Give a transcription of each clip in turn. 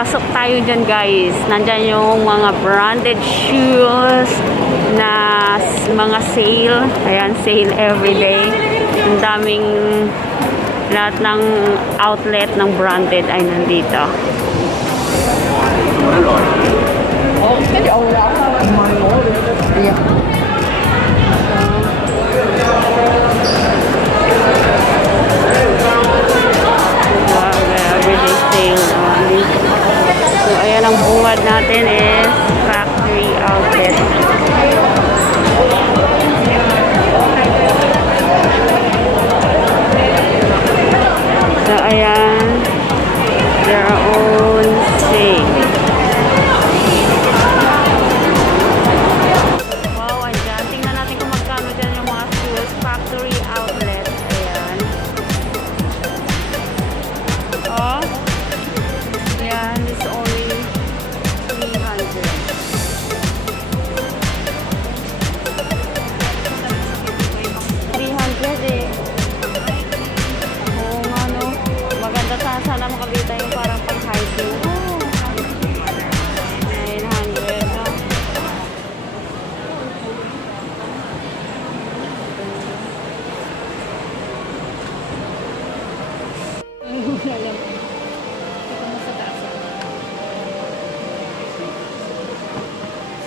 pasok tayo dyan guys. Nandyan yung mga branded shoes na mga sale. Ayan, sale everyday. Ang daming lahat ng outlet ng branded ay nandito. Everyday sale. So, ayan ang bungad natin is factory outlet. So, ayan. Their own sale. Wow, andyan. Tingnan natin kung magkano dyan yung mga shoes. Factory outlet. Ayan. Oh. Yeah, this only 300. Eh. Oo nga, no? Maganda sana makabita yung parang pang-hiking. 900, no?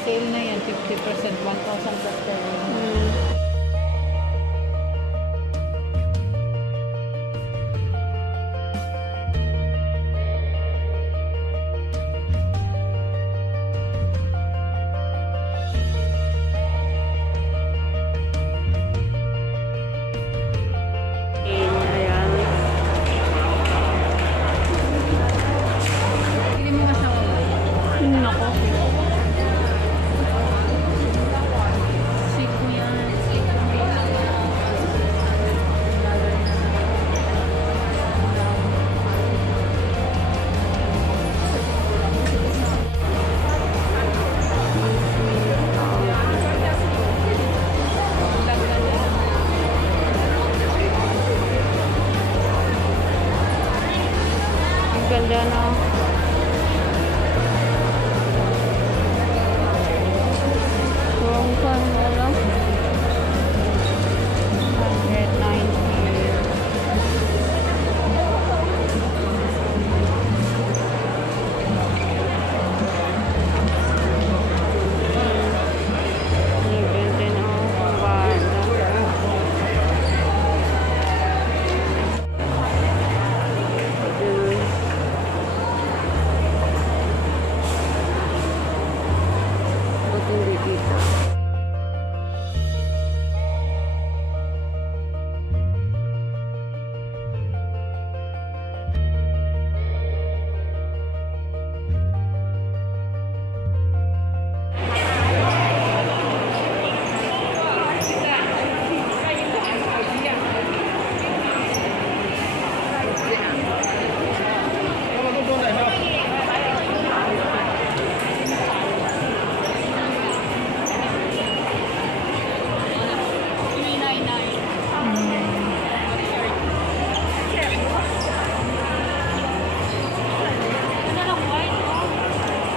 Sale na yan, 50%, 1,000 plus per Ayan. Pili mo ka siya online. Nako. Siko yan. Ang ganda, no? Kung saan mo lang? 190. Ganda, no? Ang bata. Ba't hindi dito?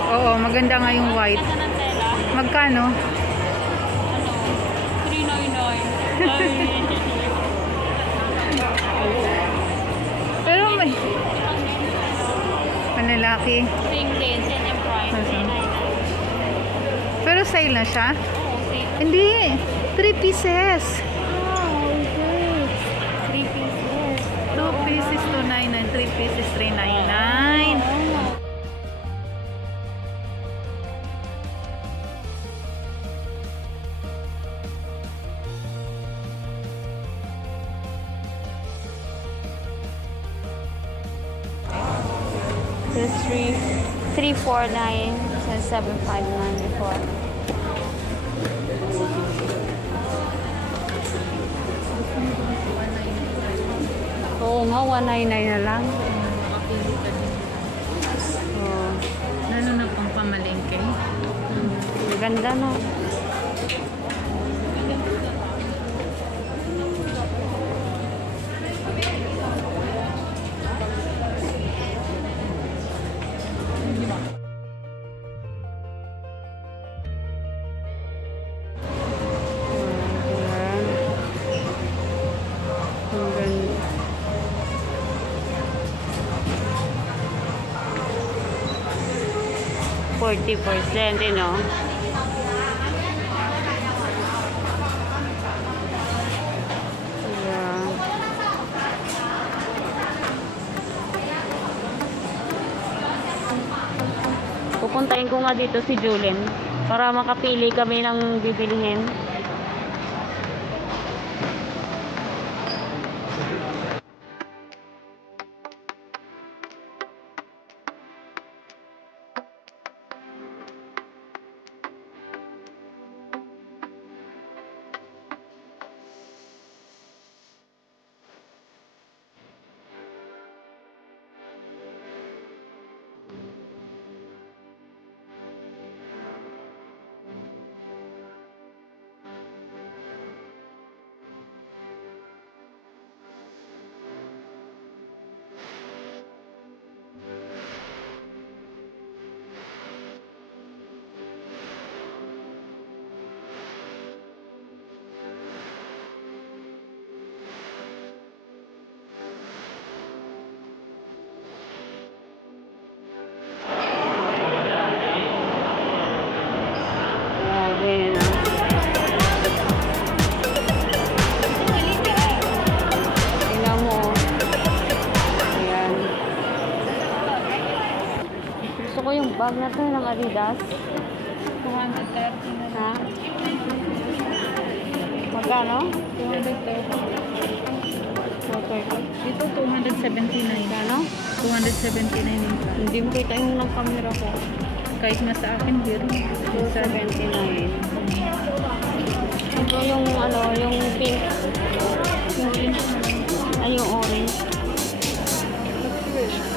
Oo, maganda nga yung white. Ganda ng tela. Magkano? 399. Pero may panlalaki. Same din, same price. 399. Pero sale na siya? Oo, same. Hindi. 3 pieces. Oh, okay. 3 pieces. 2 pieces 299, 3 pieces 399. This 349 and 759 before. Oo nga, 199 na lang. Makapili ka din. Oh, Lalo na pang pamalengke. ang ganda, no? 40%, you know. Yeah. Pupuntahin ko nga dito si Julien para makapili kami ng bibilihin. Ayan. Tingnan mo. Ayan. Gusto ko yung bag na to ng Adidas. 230 na. Ha? Magkano? 200 to. 430. Dito 279. Magkano? 279 yung price. Hindi mo kita yung ng camera ko. Kahit na sa akin, dear. 279. Ito yung ano, yung pink. Yung orange. Ay, yung orange.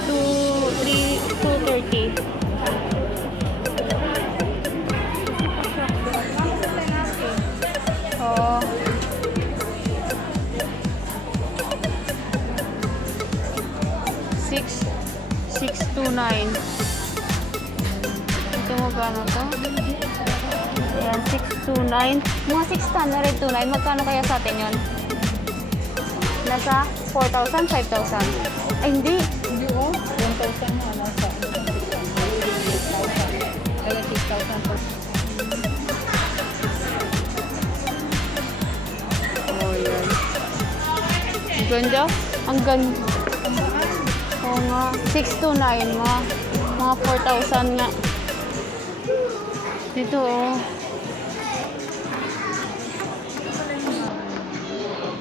230. Oh. Six 629. Ito magkano to? Ayan, 629. Mga 629. Magkano kaya sa atin yun? Nasa 4,000, 5,000. Ay, hindi. Hindi oh. 1,000 na. Nasa 6,000. Kaya 6,000 po. Oh, yan. Ang ganda. Ang ganda. Oo nga. 629 mga 4,000 nga. Dito oh.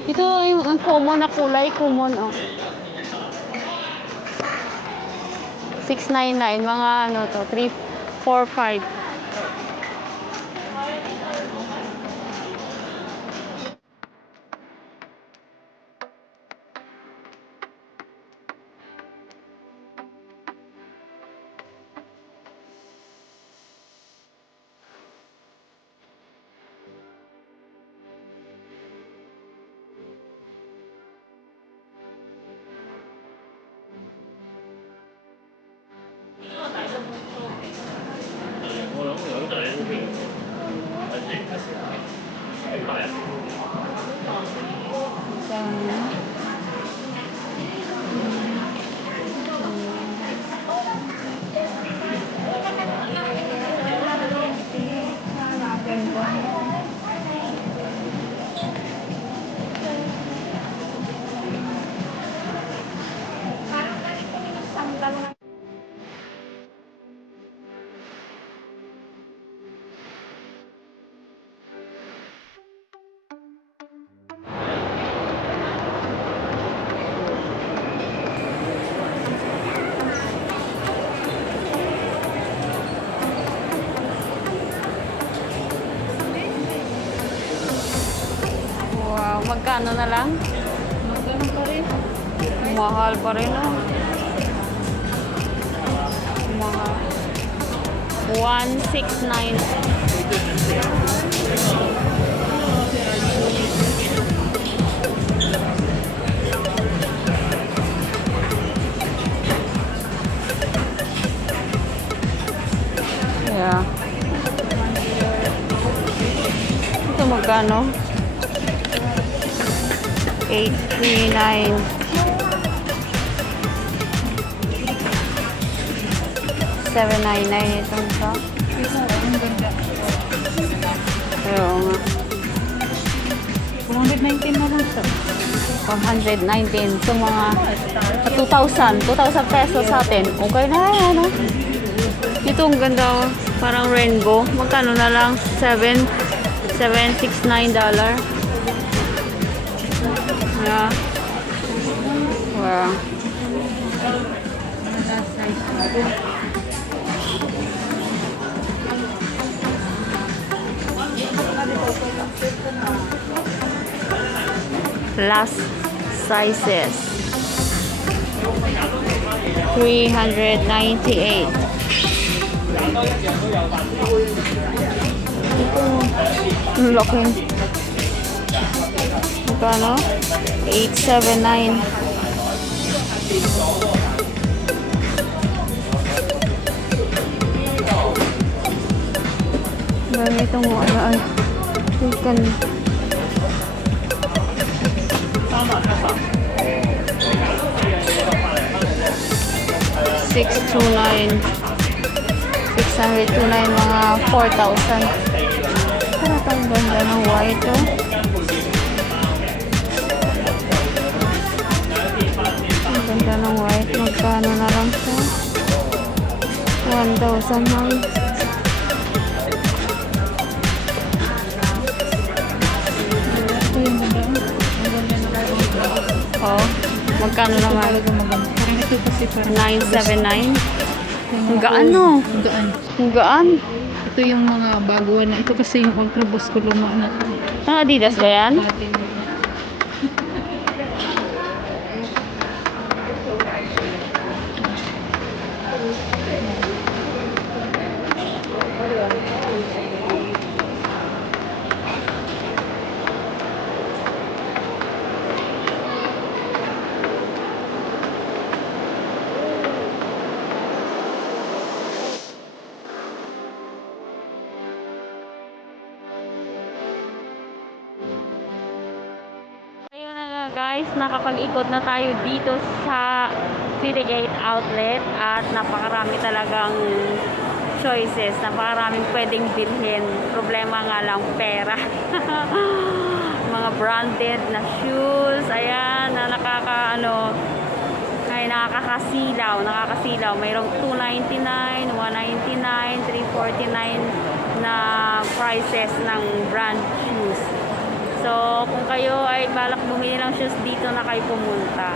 Ito yung common na kulay. Common oh. 699. Mga ano to. 3, 4, 5. Wow, magkano na lang? Magkano pa rin? Mahal pa rin oh. Mahal. 169. Yeah. Ito magkano? 839. 799. 9799 itong isa. Ito, ang ganda. Oo nga. 119 na lang siya. 119. So mga 2,000 pesos sa atin. Okay na yan, ano? Ito ang ganda, oh. Parang rainbow. Magkano na lang? $769. Yeah. Wow. Last size. Last sizes. 398. Ang laki. Magkano? 879. Ganito mo, ano ay. Chicken. $629 mga 4,000. Parang ang ganda ng white, oh. Ang ganda ng white. Magkano na lang siya? 1,000 lang. Ito yung ganda. Ang ganda na kayo. Oh, magkano naman? Talaga maganda. Parang ito kasi parang 979. Ang gaan, no? Ang gaan. Ang gaan. Ito yung mga baguhan na. Ito kasi yung ultraboost ko luma na. Ang Adidas ba yan? Atin. Ayun na nga guys, nakapag-ikot na tayo dito sa City Gate Outlet at napakarami talagang choices, napakaraming pwedeng bilhin. Problema nga lang pera. Mga branded na shoes, ayan, na nakakasilaw. Mayroong $299, $199, $349 na prices ng brand shoes. So, kung kayo ay balak bumili ng shoes, dito na kayo pumunta.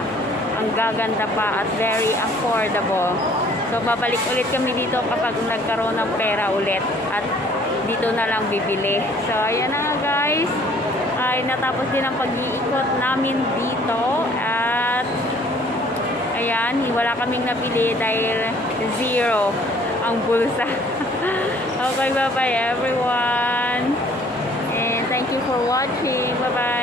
Ang gaganda pa at very affordable. So, babalik ulit kami dito kapag nagkaroon ng pera ulit. At dito na lang bibili. So, ayan na nga guys. Ay natapos din ang pag-iikot namin dito. At, ayan, wala kaming nabili dahil zero ang bulsa. Okay, bye-bye everyone. Thank you for watching. Bye-bye.